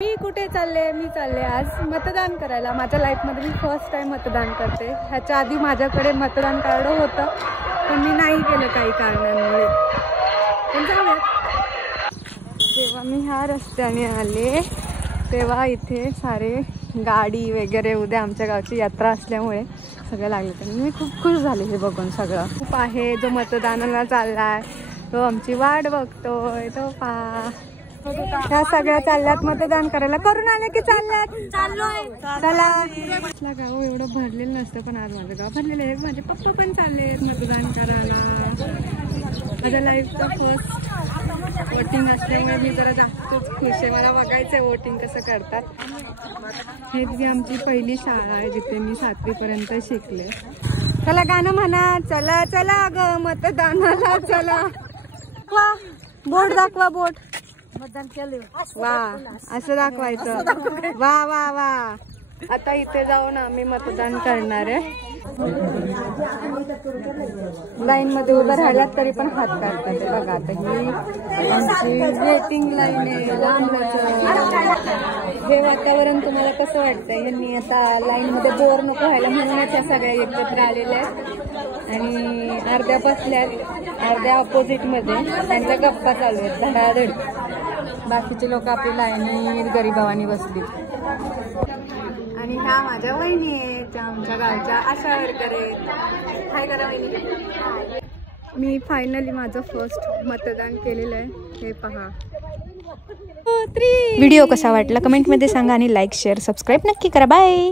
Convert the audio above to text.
मी कुठे चालले? मी चालले आज मतदान करायला। माझ्या लाईफमध्ये मी फर्स्ट टाइम मतदान करते। ह्याच्या आधी माझ्याकडे मतदान कार्ड होतं पण मी नाही केलं काही कारणांमुळे। पण जेव्हा मी ह्या रस्त्याने आले तेव्हा इथे सारे गाडी वगैरे उद्या आमच्या गावची यात्रा असल्यामुळे सगळं लागलं तर मी खूप खुश झाले हे बघून। सगळं खूप आहे जो मतदानाला चाललाय तो आमची वाट बघतोय। तो ह्या सगळ्या चालल्यात मतदान करायला। करून आले की चालल्यात? चाललोय। चला। गाव एवढं भरलेलं नसतं पण आज माझं गाव भरलेलं आहे। माझे पप्पा पण चाललेत मतदान करायला। माझ्या लाईफचा फर्स्ट वोटिंग असल्यामुळे मी जरा जास्तच खुश आहे। मला बघायचंय वोटिंग कसं करतात। हे जी आमची पहिली शाळा आहे जिथे मी 7वी पर्यंत शिकले। चला गाणं म्हणा। चला चला ग मतदानाला चला। वा बोट दाखवा। बोट मतदान केलं वा असं दाखवायचं। वा वा वा। आता इथे जाऊन आम्ही मतदान करणार आहे। लाईन मध्ये उभं राहिल्यात तरी पण हात काढतात ते बघा। आता ही आमची वेटिंग लाईन आहे लांब। हे वातावरण तुम्हाला कसं वाटतंय? यांनी आता लाईन मध्ये बोर नको व्हायला म्हणूनच या सगळ्या एकत्र आलेल्या आहेत आणि अर्ध्या बसल्यात अर्ध्या ऑपोजिट मध्ये त्यांच्या गप्पा चालू आहेत धडाधड। बाकीचे लोक आपली लाईनीत गरीबावानी बसली आणि ह्या माझ्या वहिनी आहेत त्या आमच्या गावच्या आशा वर्कर आहेत। हाय करा वहिनी। मी फायनली माझं फर्स्ट मतदान केलेलं आहे। हे पहा। व्हिडिओ कसा वाटला कमेंट मध्ये सांगा आणि लाईक शेअर सबस्क्राईब नक्की करा। बाय।